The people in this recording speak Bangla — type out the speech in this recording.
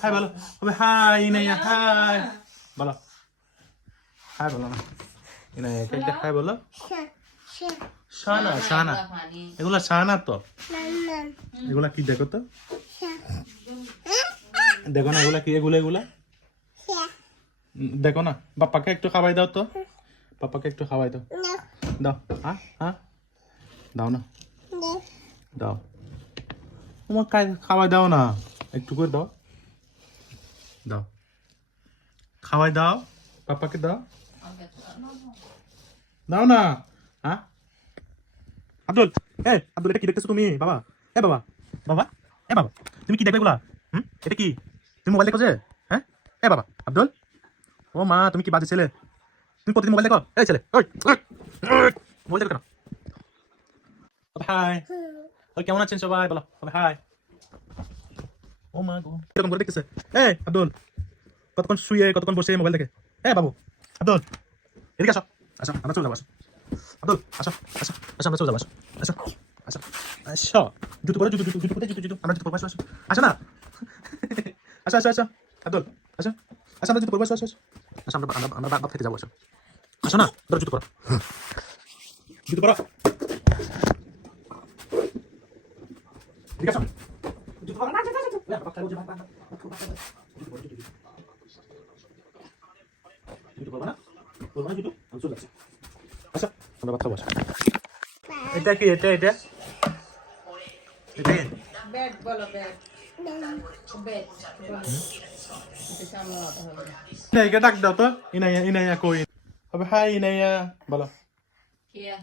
হাই বলো হবে হাই ইনাইয়া হাই বলো হাই বলো না ইনাইয়া একটা হাই বলো শানা শানা এগুলা শানা তো। এগুলা কি দেখো তো? দেখো না এগুলা কি এগুলা এগুলা? দেখো না। বাপ্পাকে একটু খাওয়াই দাও তো। পাপাকে একটু খাওয়াই দাও। দাও। হ্যাঁ হ্যাঁ দাও না। দাও। তোমার খাওয়াই দাও না। একটু করে দাও। দাও। খাওয়াই দাও। পাপাকে দাও। দাও না। হ্যাঁ? আব্দুল এ আব্দুল এটা কি দেখতেছো তুমি? বাবা এ বাবা বাবা এ বাবা তুমি কি দেখবে এগুলা? হুম? এটা কি? তুমি মোবাইল দেখো যে? হ্যাঁ? এ বাবা আব্দুল। ও মা তুমি কি বাজে ছেলে? তুমি প্রতিদিন মোবাইল দেখো? এই ছেলে ওই মোবাইল দেখো কেন? হাই ওই কেমন আছেন সবাই? বলো হাই ও মা করে এই, আব্দুল, কতক্ষণ শুয়ে, কতক্ষণ বসে মোবাইল দেখে? এ, বাবু, আব্দুল, এদিকে আসো। আসো, আমরা চলে যাব, আসো। আব্দুল, আসো আসো আসো, আমরা চলে যাব, আসো আসো আসো আসো। জুতো পরে, জুতো জুতো জুতো পরে জুতো জুতো। না। আসো আসো আসো। আব্দুল, আসো। আসো, আমরা জুতো পরবো, আসো আসো। আসো, আমরা আমরা বাপ থেকে যাব, আসো। আসো না, ধরো জুতো পরো। জুতো পরো। এদিকে আসো। জুতো পরো না জুতো জুতো বাপ খাবো যে বাপ বাপ জুতো পরো জুতো পরবো না পরবো না জুতো আমি চলে যাচ্ছি আসো আমরা বাপ খাবো আসো এটা কি এটা এটা এটা বেড বলো বেড বেড বলো এটা সামনে হতে হবে ইনাইকে ডাক দাও তো ইনাইয়া ইনাইয়া কই হবে হাই ইনাইয়া বলো Here.